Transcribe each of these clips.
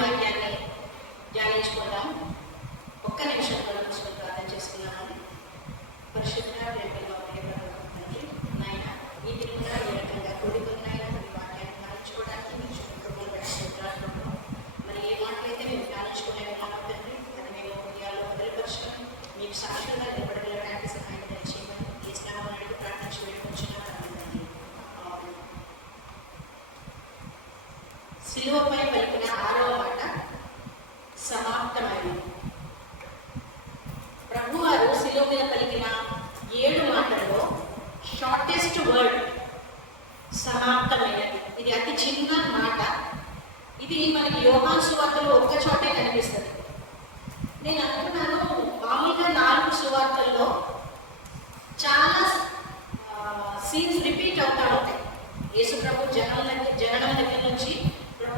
వాక్యాన్ని ధ్యానించుకుందాం. ఒక్క నిమిషం పుస్తకం ప్రార్థన చేసుకున్నాను. పరిశుద్ధ ప్రేమలో తండ్రి, నాయన ఈ దిగున ఏ రకంగా కూడుకున్నాయో మీ వాక్యాన్ని ధ్యానించుకోవడానికి మీ చుట్టూ మరి ఏ మాటలైతే మేము ధ్యానించుకునే ఉన్నామో తండ్రి, అది మేము హృదయాల్లో వదిలిపరచుకొని మీకు సాక్షులుగా నిలబడగలడానికి సహాయం దయచేయమని ఈ స్నానం అడిగి ప్రార్థించి వెళ్ళిపోతున్నాను. సిలువపై పలికిన 6వ మాట సమాప్తమైనది. ప్రభువారు సిలువ మీద పలికిన 7 మాటల్లో షార్టెస్ట్ వర్డ్ సమాప్తమైనది. ఇది అతి చిన్న మాట. ఇది మనకి యోహాను సువార్తలో ఒక్క చోటే కనిపిస్తుంది. నేను అనుకున్నాను, మామూలుగా 4 సువార్తల్లో చాలా సీన్స్ రిపీట్ అవుతూ ఉంటాయి. యేసు ప్రభు జననం దగ్గర నుంచి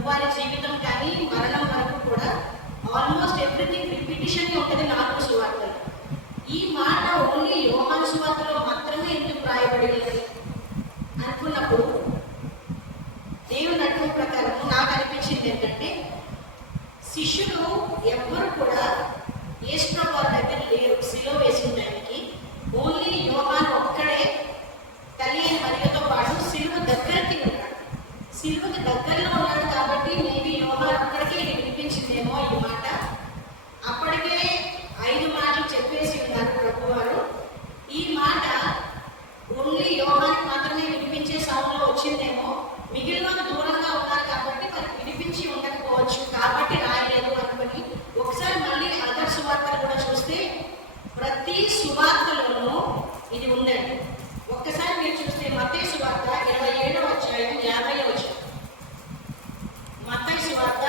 వారి జీవితం కానీ మరణం వరకు కూడా ఆల్మోస్ట్ ఎవ్రీథింగ్ రిపిటిషన్ ఉంటుంది 4 సువార్తలు. ఈ మాట ఓన్లీ యోహాను సువార్తలో మాత్రమే ఎందుకు రాయబడింది అనుకున్నప్పుడు దేవుని అర్థం ప్రకారం నాకు అనిపించింది ఏంటంటే, శిష్యులు ఎవ్వరు కూడా యేసు ప్రభు దగ్గర లేరు సిలువ వేసిన టైంకి. ఓన్లీ యోహాను ఒక్కడే తల్లి మరియతో పాటు సిలువ దగ్గరికి ఉన్నాడు. సిలువకి దగ్గరలో ఉన్నాడు కాబట్టి మేబీ యోహాను అక్కడికే వినిపించిందేమో ఈ మాట. అప్పటికే 5 మాటలు చెప్పేసి ఉన్నారు ప్రభువారు. ఈ మాట ఓన్లీ యోహానికి మాత్రమే వినిపించే సౌండ్లో వచ్చిందేమో. మిగిలిన దూరంగా ఉన్నారు కాబట్టి వారికి వినిపించి ఉండకపోవచ్చు, కాబట్టి రాయలేదు అనుకుని ఒకసారి మళ్ళీ అదర్ సువార్తలు కూడా చూస్తే ప్రతి సువార్తలోనూ ఇది ఉందండి. ఒక్కసారి మీరు చూస్తే మత్తయి సువార్త 27వ అధ్యాయం 50వ వచనం, మత్తయి సువార్త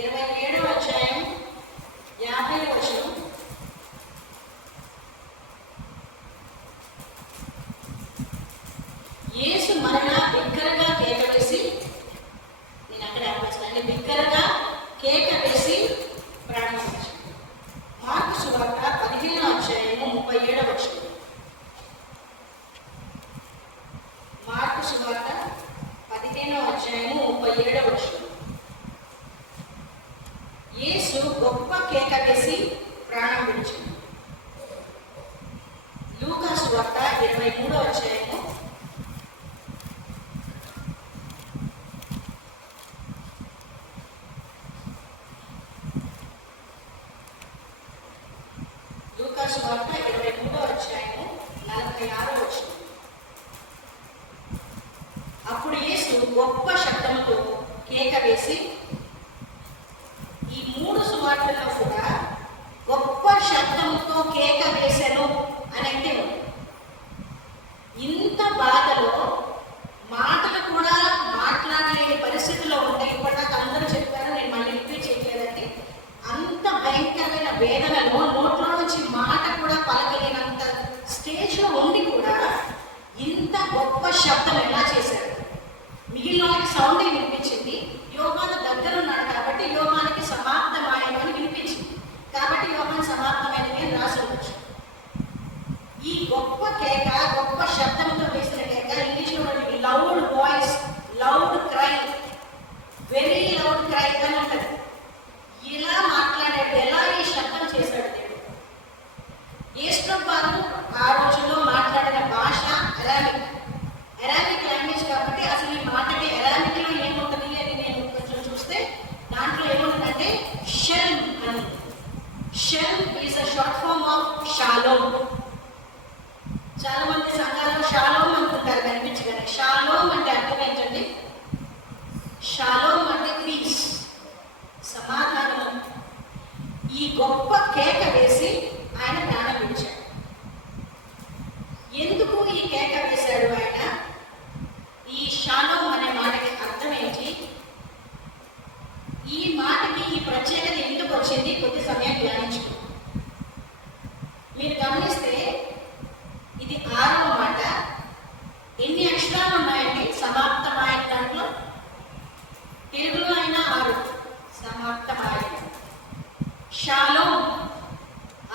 27వ అధ్యాయం 50వ వచనం. యేసు మరణ బిగ్గరగా కేక వేసి, నేను అక్కడ ఆలోచన బిగ్గరగా కేక వేసి ప్రారంభించాను. మార్కు సువార్త 15వ అధ్యాయము 37వ వచనం, మార్కు సువార్త 15వ అధ్యాయము 37వ వచనం. యేసు గొప్ప కేక వేసి ప్రాణం విడిచాడు. లూకా సువార్త 23వ అధ్యాయము 23వ అధ్యాయము 46వ వచనం. అప్పుడు యేసు గొప్ప శబ్దముతో కేక వేసి, ఈ 3 సువార్తల్లో కూడా గొప్ప శబ్దముతో కేక వేశాను అని అంటే ఇంత బాధలో మాటలు కూడా మాట్లాడలేని పరిస్థితిలో ఉంటాయి. ఇప్పటిదాకా అందరూ చెప్పారు, నేను మళ్ళీ రిపీట్ చేయలేదండి. అంత భయంకరమైన వేదనలో నోట్లో నుంచి మాట కూడా పలకలేనంత స్టేజ్లో ఉండి కూడా ఇంత గొప్ప శబ్దం ఎలా చేశారు? మిగిలిన వాళ్ళకి సౌండ్ వినిపించింది. యోహాను దగ్గర ఉన్నాడు కాబట్టి యోహానికి సమాప్తమైనది అని వినిపించింది. కాబట్టి యోహాను సమాప్తమైనది అని రాసి ఉండొచ్చు. ఈ గొప్ప కేక, గొప్ప శబ్దంతో వేసిన కేక ఇంగ్లీష్లో loud voice, loud cry, very loud cry అని ఉంటుంది. ఇలా మాట్లాడాడు, ఎలా ఈ శబ్దం చేశాడు దేవుడు? యేసు ప్రభువు ఆ రోజుల్లో మాట్లాడిన భాష అరామిక్ లాంగ్వేజ్ కాబట్టి అసలు ఈ మాటకి అరామిక్లో ఏముంటుంది అని నేను కొంచెం చూస్తే దాంట్లో ఏముంటుందంటే షెల్మ్ అని. Shelm is a short form of shalom. చాలా మంది సంఘాల్లో షాలోమ్ అనుకుంటారు కనిపించగానే. షాలోమ్ అంటే అర్థం ఏంటండి? షాలోమ్ అంటే పీస్, సమాధానం. ఈ గొప్ప కేక వేసి ఆయన ప్రాణం విడిచాడు. ఎందుకు ఈ కేక వేశాడు ఆయన? ఈ షాలోమ్ అనే మాటకి అర్థం ఏంటి? ఈ మాటకి ఈ ప్రత్యేకత ఎందుకు వచ్చింది? కొద్ది సమయం ధ్యానించుకో. మీరు గమనిస్తే ఇది 6వ మాట. ఎన్ని అక్షరాలు ఉన్నాయండి సమాప్తమైన దాంట్లో? తెలుగులో అయినా 6, సమాప్తమైన. షాలోమ్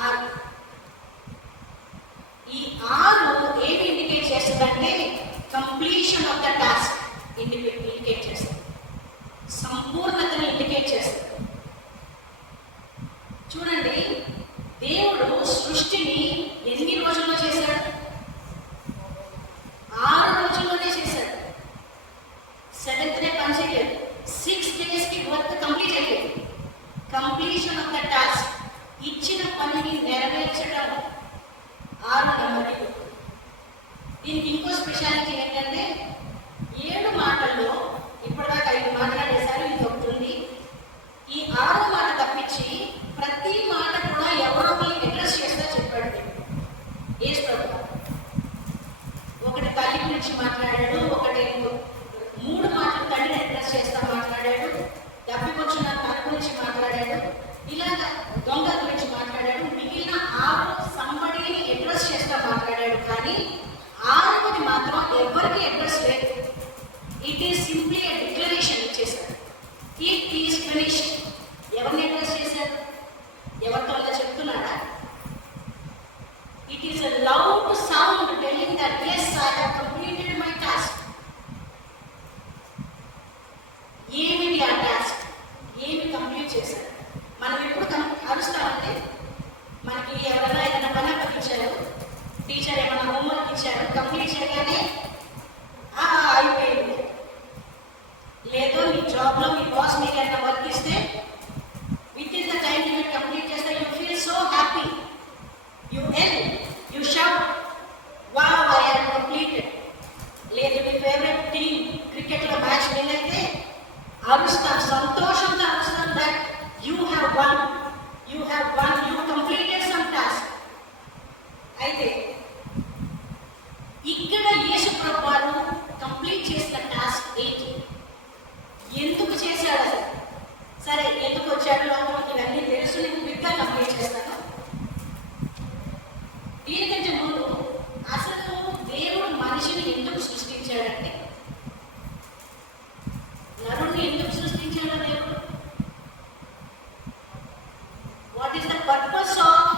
6. ఈ 6 ఏమి ఇండికేట్ చేస్తుందంటే completion of the task indicate చేస్తుంది. సంపూర్ణతను ఇండికేట్ క్రియేట్ చేస్తాడు. చూడండి, దేవుడు సృష్టిని ఎన్ని రోజుల్లో చేశాడు? 6 రోజుల్లోనే చేశాడు. 7th డే పని చేయలేదు. 6 డేస్కి వర్క్ కంప్లీట్ అయ్యేది. కంప్లీషన్ ఆఫ్ ద టాస్క్, ఇచ్చిన పనిని నెరవేర్చడం 6 నెంబర్. దీనికి ఇంకో స్పెషాలిటీ ఏంటంటే 7 మాటల్లో ఇప్పటిదాకా 5 మాట్లాడేశారు, ఇది ఒకటి ఉంది. ఈ 6వ మాట తప్పించి ప్రతి మాట కూడా ఎవరో ఒకరిని అడ్రస్ చేస్తా చెప్పాడు యేసు ప్రభువు. ఒకటి తల్లి గురించి మాట్లాడాడు, ఒకటి 3 మాటలు తండ్రిని అడ్రస్ చేస్తా మాట్లాడాడు, దప్పికొచ్చిన తన గురించి మాట్లాడాడు, ఇలాగ దొంగ గురించి మాట్లాడాడు. మిగిలిన 6 సంబడిని అడ్రస్ చేస్తా మాట్లాడాడు. కానీ 6వది మాత్రం ఎవరికి అడ్రస్ లేదు. It is simply a declaration ఇచ్చేశాడు. It is finished. ఎవరిని అడ్రస్ చేశారు? ఎవరితో చెప్తున్నాడా? It is a loud sound telling that yes, I have completed my task. ఏమిటి ఆ టాస్క్? ఏమి కంప్లీట్ చేశారు? మనం ఎప్పుడు అరుస్తామంటే, మనకి ఎవరైనా ఏదైనా పని అప్పగించారు, టీచర్ ఏమైనా హోంవర్క్ ఇచ్చారు, కంప్లీట్ చేయగానే అయిపోయింది. లేదో మీ జాబ్లో మీ బాస్ మీకు ఏదైనా వర్క్ ఇస్తే with in the time limit complete చేస్తే you feel so happy. You you shout, wow, I have completed. లేదు మీ ఫేవరెట్ టీమ్ క్రికెట్లో మ్యాచ్ విన్ అయితే అరుస్తాం, సంతోషంతో అరుస్తాం that you have won, you completed some task. అయితే ఇక్కడ యేసు ప్రభువు కంప్లీట్ చేసిన టాస్క్ ఏంటి? ఎందుకు చేశాడు అసలు? సరే, ఎందుకు వచ్చాడు లోకంలోకి ఇవన్నీ తెలుసు, నేను క్విక్గా కంప్లీట్ చేస్తాను. దీనికంటే ముందు అసలు దేవుడు మనిషిని ఎందుకు సృష్టించాడంటే, నరుణ్ణి ఎందుకు సృష్టించాడు దేవుడు? What is the purpose of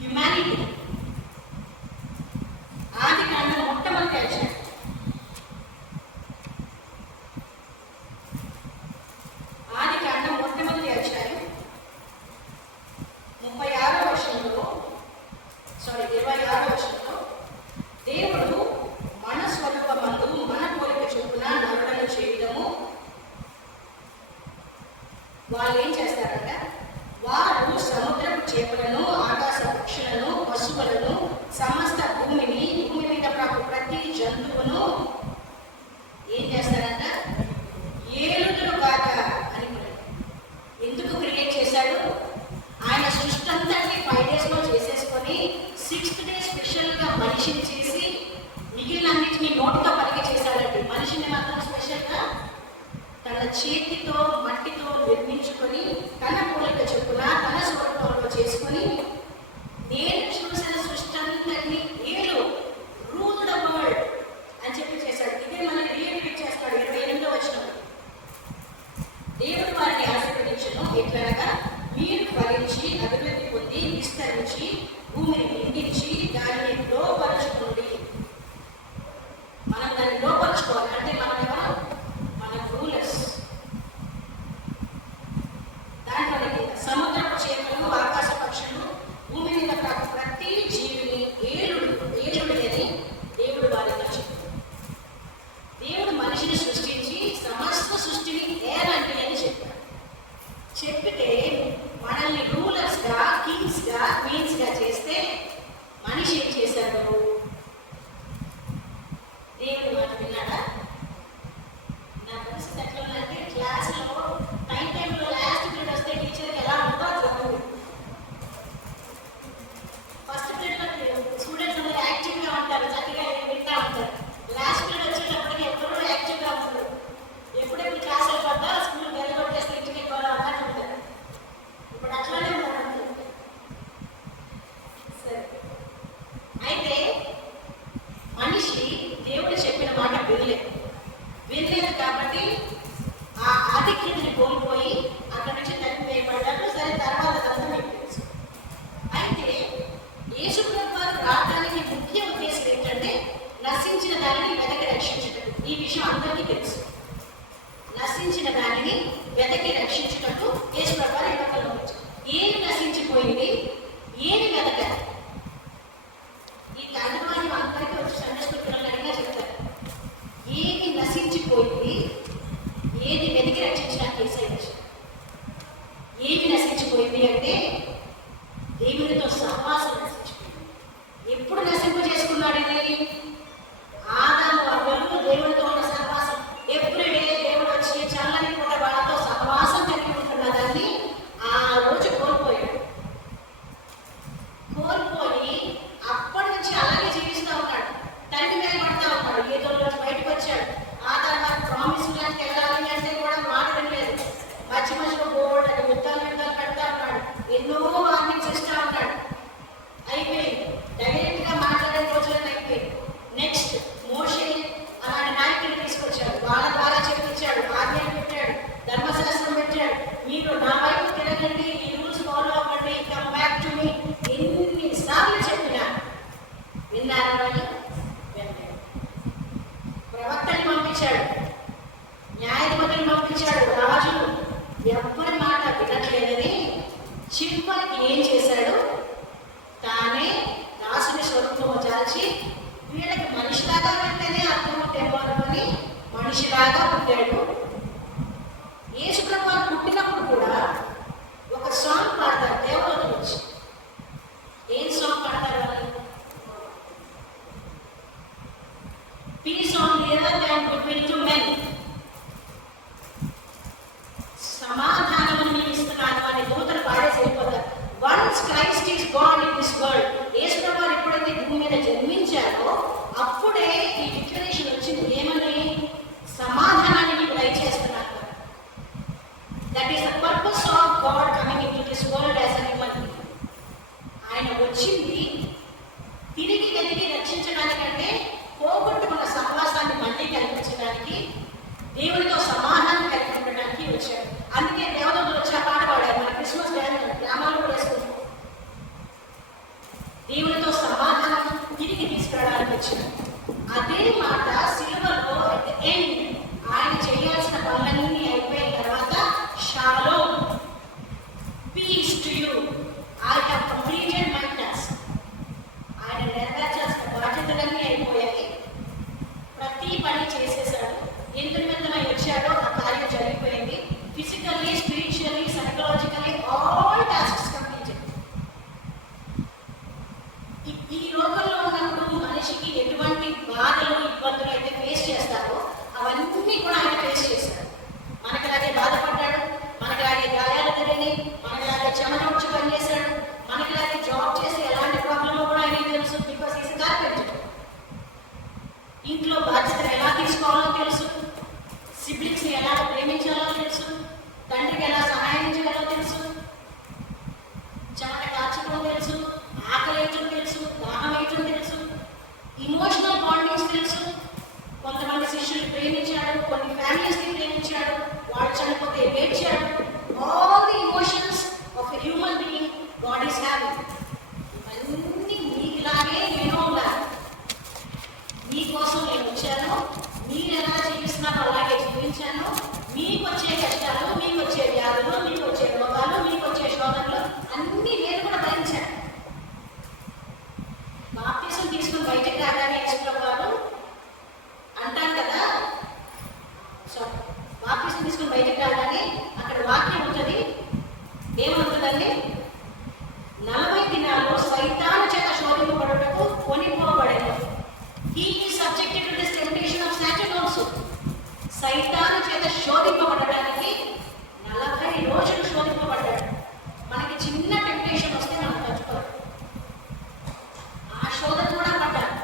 humanity? ఆది కాండం మొట్టమొదటి అధ్యాయం, ఆది కాండం మొట్టమొదటి అధ్యాయం 26వ వచనంలో, 26వ వచనంలో, దేవుడు మన స్వరూపమందు మన పోలిక చొప్పున నరులను చేయడము. వాళ్ళు ఏం చేస్తారంట? వారు సముద్రపు చేపలను, ఆకాశ పక్షులను, పశువులను, సమస్త భూమిని, భూమి మీద ప్రతి జంతువును ఏం చేస్తారంట? ఏలుదురు గాక అని. ఎందుకు క్రియేట్ చేశాడు? ఆయన సృష్టి అంతటిని 5 డేస్లో చేసేసుకొని 6th డే స్పెషల్గా మనిషిని చేసి మిగిలినన్నింటినీ నోటితో పలికి చేశాడండి. మనిషిని మాత్రం స్పెషల్గా తన చేతితో మట్టితో నిర్మించుకొని తన పోలిక చొప్పున తన స్వరూపంలో చేసుకొని, నేను చూసిన సృష్టి అంతటిని ఏలు, రూల్ ద వరల్డ్ అని చెప్పి చేశాడు. ఇదే మళ్ళీ రీఎడిట్ చేస్తాడు 28వ వచనం. దేవుడు వారిని ఆశీర్వదించును ఎట్లనగా, మీరు ఫలించి అభివృద్ధి పొంది విస్తరించి భూమిని నిండించి దానిని లోపరుచుకోండి. మనం దాన్ని లోపరుచుకోవాలి. అంటే మనం ఎవరు? మన రూలర్స్. దాంట్లో సముద్రపు చేపలు, ఆకాశ పక్షులు, భూమి మీద ప్రతి జీవిని ఏలుడు అని దేవుడు వారితో చెప్పాడు. దేవుడు మనిషిని సృష్టించి సమస్త సృష్టిని ఏలండి అని చెప్పాడు. చెప్పితే మనల్ని రూలర్స్గా, కింగ్స్గా, క్వీన్స్గా చేస్తే మనిషి ఏం చేశాడు? దేవుడు మాట విన్నాడా? నా పరిస్థితి ఎట్లా ఉందంటే, క్లాసులో టైం టేబుల్లో లాస్ట్ పీరియడ్ వస్తే టీచర్కి ఎలా ఉందో అట్లా ఉంది. ఫస్ట్ పీరియడ్లో స్టూడెంట్స్ అందరూ యాక్టివ్గా ఉంటారు, చక్కగా వింటా ఉంటారు. లాస్ట్ పీరియడ్ వచ్చేటప్పటికి ఎప్పుడూ యాక్టివ్గా ఉంటారు. ఎప్పుడెప్పుడు క్లాస్ అయిపోతా స్కూల్ వెళ్ళగొట్టేస్తే ఇంటికి ఎక్కువ అన్నట్టు ఉంటారు. యేసు ప్రభు వారి పక్కన పంపించారు. ఏది నశించిపోయింది, ఏది వెతకాలి? ఈ తండ్రి అందరికీ వచ్చి సండే స్కూల్ పిల్లలు అడిగినా చెప్తారు. ఏది నశించిపోయింది, ఏది వెతికి రక్షించడానికి యేసయ్య వచ్చాడు. ఏది నశించిపోయింది అంటే దేవునితో సహవాసం నశించిపోయింది. ఎప్పుడు నశింపు చేసుకున్నాడు ఇది? ఆదాము అవ్వలు దేవునితో ఉన్న సహవాసం. ఎవ్రీడే దేవుడు వచ్చి చల్లని పూట వాళ్ళతో సహవాసం కలిగి ఉంటున్న దాన్ని ఆ రోజు కోల్పోయాడు. కోల్పోయి అప్పటి నుంచి అలాగే జీవిస్తూ ఉన్నాడు. తండ్రి మీద పడతా ఉన్నాడు. ఏదో రోజు బయటకు వచ్చాడు. ఆ తర్వాత ప్రామిస్ ల్యాండ్కి వెళ్ళాలి అంటే కూడా మాట వినలేదు. మధ్య మధ్యలో బోర్డు అని యుద్ధాలు పెడతా ఉన్నాడు. ఎన్నో వార్నింగ్స్ ఇస్తూ ఉన్నాడు. అయిపోయింది. డైరెక్ట్ గా మాట్లాడే రోజులను అయిపోయింది. నెక్స్ట్ మోషే అలాంటి నాయకులు తీసుకొచ్చాడు. వాళ్ళ ద్వారా చెప్పించాడు, ఆజ్ఞలు పెట్టాడు, ధర్మశాస్త్రం పెట్టాడు. మీరు నా వైపు తిరగండి, ఈ రూల్స్ ఫాలో అవ్వండి, కమ్ బ్యాక్ టు మీ. ఎన్నిసార్లు చెప్పినా విన్నారా వాళ్ళు? వినలేదు. ప్రవక్తని పంపించాడు, న్యాయాధిపతులు పంపించాడు, రాజులు. ఎవ్వరి మాట వినట్లేదని చివరికి ఏం చేశాడు? తానే దాసుని స్వరూపము చాల్చి వీళ్ళకి మనిషిలాగా వెంటనే అర్థం ఉంటేమో అనుకుని మనిషిలాగా పుట్టాడు. యేసు ప్రభు పుట్టినప్పుడు కూడా ఒక సాంగ్ పాడతారు దేవతలు వచ్చి. ఏం సాంగ్ పాడతారు వాళ్ళు? Peace on the earth and between two men. సమాధానము నిలుస్తున్నాను అని దూతలు పాడేసి వెళ్ళిపోతారు. Once Christ is God in this world. Yesu ప్రభు ఎప్పుడైతే భూమి మీద జన్మించారో అప్పుడే ఈ డిక్లరేషన్ వచ్చింది. ఏమని? సమాధానాన్ని మీకు దయచేస్తున్నారు. That is the purpose of God coming into this world as a human. ఆయన వచ్చింది తిరిగి వెతికి రక్షించడానికంటే పోగొట్టుకున్న సహవాసాన్ని మళ్ళీ కల్పించడానికి, దేవునితో సమాధానం కలిగి ఉండడానికి వచ్చాడు. అందుకే దేవతలు వచ్చి ఆ పాట పాడారు. మన క్రిస్మస్ గ్రామాలు కూడా వేసుకుంటాం. దేవునితో సమాధానం తిరిగి తీసుకురావడానికి వచ్చాడు. అదే మాట సిలువలో అట్ ది ఎండ్ ఆయన చేయాల్సిన పనులన్నీ అయిపోయిన తర్వాత shalom, peace to you, I have completed my task. ఆయన నెరవేర్చాల్సిన బాధ్యతలన్నీ అయిపోయాయి. ప్రతి పని చేసేసాడు. ఎంత నిమిత్తమై వచ్చాడో ఆ కార్యం జరిగిపోయింది. Physically, spiritually, psychologically all tasks completed. ఈ లోకంలో ఉన్నప్పుడు మనిషికి ఎటువంటి బాధలు, ఇబ్బందులు అయితే ఫేస్ చేస్తారో అవన్నీ కూడా ఆయన ఫేస్ చేశాడు. మనకిలాగే బాధపడ్డాడు, మనకిలాగే గాయాలు తగిలి, మనకిలాగే చెమటొచ్చి పనిచేశాడు, మనకిలాగే జాబ్ చేసి ఎలాంటి ప్రాబ్లమ్ కూడా ఆయన తెలుసు. Because is carpenter. ఇంట్లో బాధ్యతలు ఎలా తీసుకోవాలో తెలుసు, సిబ్లింగ్స్ని ఎలా ప్రేమించాలో తెలుసు, తండ్రికి ఎలా సహాయం చేయాలో తెలుసు, చెమట కార్చుకోవడం తెలుసు, ఆకలి వేయటం తెలుసు, దాహం వేయటం తెలుసు, ఇమోషనల్ బాండింగ్స్ తెలుసు. కొంతమంది శిష్యులు ప్రేమించాడు, కొన్ని ఫ్యామిలీస్ని ప్రేమించాడు, వాళ్ళు చనిపోతే ఏడ్చాడు. All the emotions of a human being God is having. ఇవన్నీ మీకులాగే నేను ఉండాలి. మీకోసం నేను వచ్చాను. మీరు ఎలా జీవిస్తున్నారో అలాగే జీవించాను. మీకు వచ్చే కష్టాలు, మీకు వచ్చే వ్యాధులు, మీకు వచ్చే రోగాలు, మీకు వచ్చే శోధనలు అన్నీ నేను కూడా భరించాను. బాప్తిసం తీసుకుని బయటకు రాగానే యేసుప్రభువారు అంటారు కదా, బాప్తిసం తీసుకుని బయటకు రాగానే అక్కడ వాక్యం ఉంటుంది. ఏముంటుందండి? 40 దినాల్లో సైతాను చేత శోధింపబడుటకు కొనిపోబడెను. He is subjected to this temptation of Satan also. సైతాను చేత శోధింపబడడానికి 40 రోజులు శోధింపబడ్డాడు. మనకి చిన్న టెంప్టేషన్ వస్తే మనం తట్టుకోవాలి. ఆ శోధన కూడా పడ్డారు.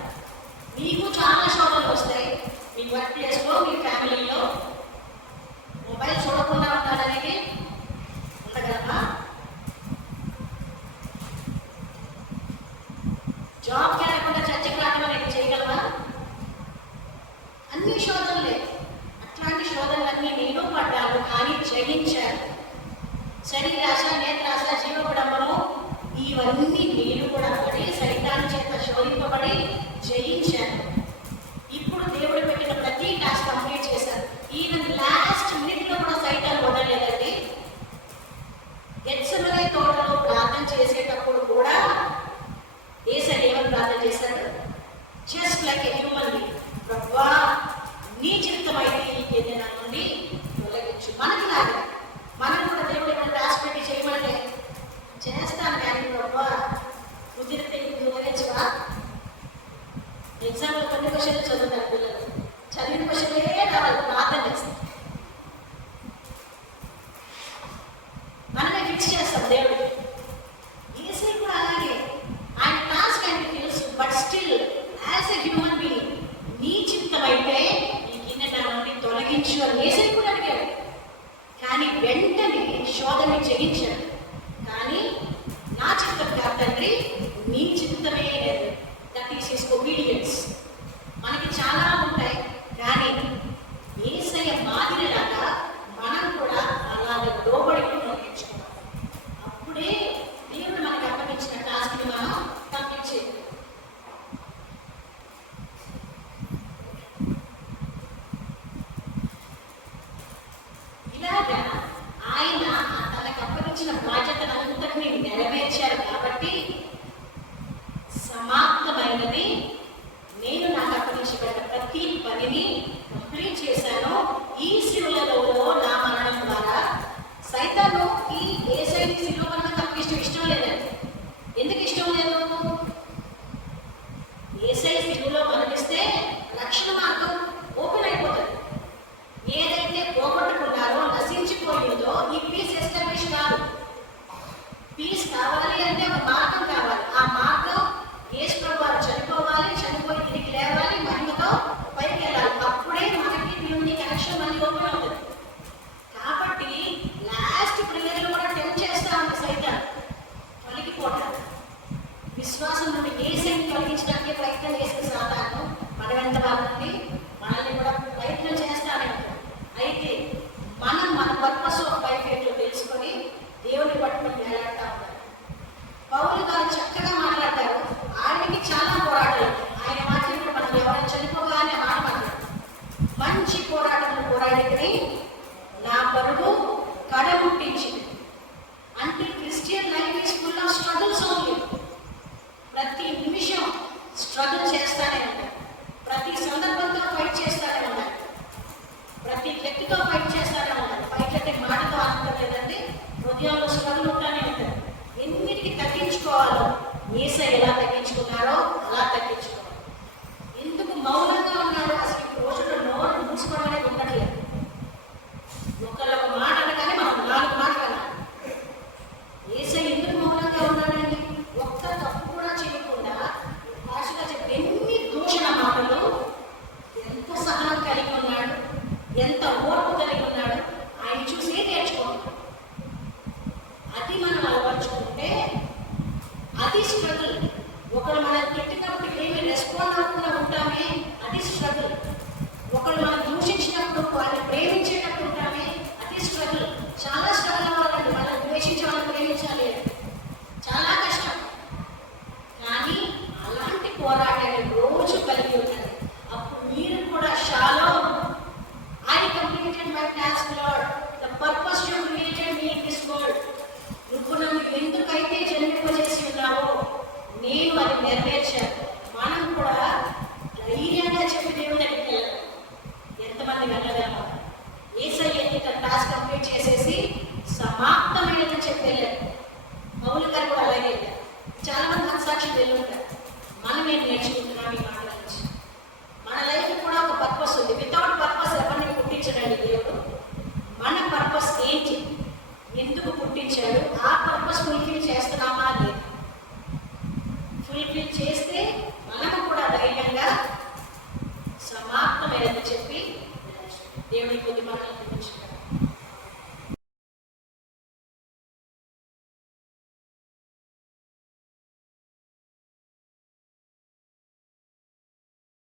మీకు చాలా శోధనలు వస్తాయి. మీ వర్క్ ప్లేస్లో, మీ ఫ్యామిలీలో. మొబైల్ చూడకుండా ఉండాలనేది ఉండగలమా? జాబ్కి వెళ్ళకుండా చర్చకి రావడం అనేది చేయగలమా? అన్ని శోధనలే. అట్లాంటి శోధనలన్నీ నేను పడ్డాను, కానీ జయించాను. శరీరాశ, నేత్రాశ, జీవకుడంబము ఇవన్నీ నేను కూడా పడి సైతాను చేత శోధింపబడి జయించాను. ఇప్పుడు దేవుడు పెట్టిన ప్రతి టాస్క్ కంప్లీట్ చేశాను. ఈవెన్ లాస్ట్ మినిట్లో కూడా సైతాన్ని వదలలేదండి. శోధనని జయించాను. కానీ నా చిత్తం కాదు తండ్రి, నీ చిత్తమే దట్ ఈస్ హిస్ ఒబీడియన్స్. మనకి చాలా ఉంటాయి, కానీ యేసయ్య మాదిరిలాగా మనం కూడా అలాగే లోబడి నేర్చుకోవాలి. అప్పుడే దేవుడు మనకు అప్పగించిన టాస్క్ని మనం కంప్లీట్ చేయాలి. ఇలాగా ఆయన తనకు అప్పగించిన బాధ్యతలంతటినీ నెరవేర్చారు కాబట్టి సమాప్తమైనది, నేను నాకు అప్పగించబడిన ప్రతి పనిని కంప్లీట్ చేశాను. ఈ శిలువలో నా మరణం ద్వారా సైతాను ఈ యేసయ్యని శిలువ మనకు ఇష్టం లేదండి. ఎందుకు ఇష్టం లేదు? యేసయ్య శిలువలో మరణిస్తే రక్షణ మార్గం ఓపెన్ అయిపోతుంది. ఏదైతే పోగొట్టుకున్నారో, నశించిపోయిందో ఈ పీస్ ఎస్టాబ్లిష్ కాదు. పీస్ కావాలి అంటే ఒక మార్గం కావాలి. ఆ మార్గం యేసు ప్రభువు చనిపోవాలి, చనిపోయి తిరిగి లేవాలి, మహిమతో పైకి వెళ్ళాలి. అప్పుడే మనకి దేవుని కనెక్షన్ మళ్ళీ ఓపెన్ అవుతుంది. కాబట్టి లాస్ట్ ప్రేయర్లో కూడా టెంప్ట్ చేస్తా ఉంది సైతాన్, తొలగిపోతాడు. విశ్వాసం నుండి యేసయ్యని తొలగించడానికి ప్రయత్నం చేసే సాతాను మన వెంట వాళ్ళని మనల్ని కూడా ప్రయత్నం చేస్తానే ఉంటాడు. అయితే మనం మన పర్పస్ ఆఫ్ లైఫ్ ఏంటో తెలుసుకొని దేవుని పట్టుకుని వేలాడుతూ ఉంటారు. పౌలు గారు చక్కగా మాట్లాడతారు. ఆయనకి చాలా పోరాటాలు. ఆయన మాట్లాడినప్పుడు మనం ఎవరైనా చనిపోగానే మాట్లాడతారు. మంచి పోరాటం పోరాడితే నా పరుగు కడముట్టించింది. అంటే Christian life is full of struggles only. ప్రతి నిమిషం స్ట్రగుల్ చేస్తానే ఉంటారు. ప్రతి సందర్భంతో ఫైట్ చేస్తానే ఉన్నారు. ప్రతి వ్యక్తితో ఫైట్ చేస్తానే ఉన్నారు. ఫైట్ అంటే మాటతో ఆనందం లేదండి, హృదయంలో స్ట్రగుల్ ఉంటానే ఉంటారు. ఎన్నిటికి తగ్గించుకోవాలో యేసయ్య ఎలా తగ్గించుకున్నారో అలా తగ్గించుకోవాలి. ఎందుకు మౌనంగా ఉన్నారో అసలు ఈ రోజుల్లో నోరు మూసుకోవడం అనేది ఉండట్లేదు. ఒకళ్ళు ఒక మాట అనగానే మనం 4 మాటలు అన్నాం. యేసయ్య ఎందుకు మౌనంగా ఉన్నాడండి? ఒక్క తప్పు కూడా చేయకుండా భాషగా చెప్పి ఎన్ని దూషణ మాటలు, ఎంత సహనం కలిగి ఉన్నాడు, ఎంత ఓర్పు కలిగి ఉన్నాడు. ఆయన చూసి నేర్చుకోండి. అది మనం అలవర్చుకుంటే అది స్ట్రగుల్. ఒకళ్ళు మనం తిట్టినప్పుడు ఏమి రెస్పాండ్ అవ్వకుండా ఉంటామే, అది స్ట్రగుల్. ఒకళ్ళు మనం దూషించినప్పుడు వాళ్ళని ప్రేమించేటప్పుడు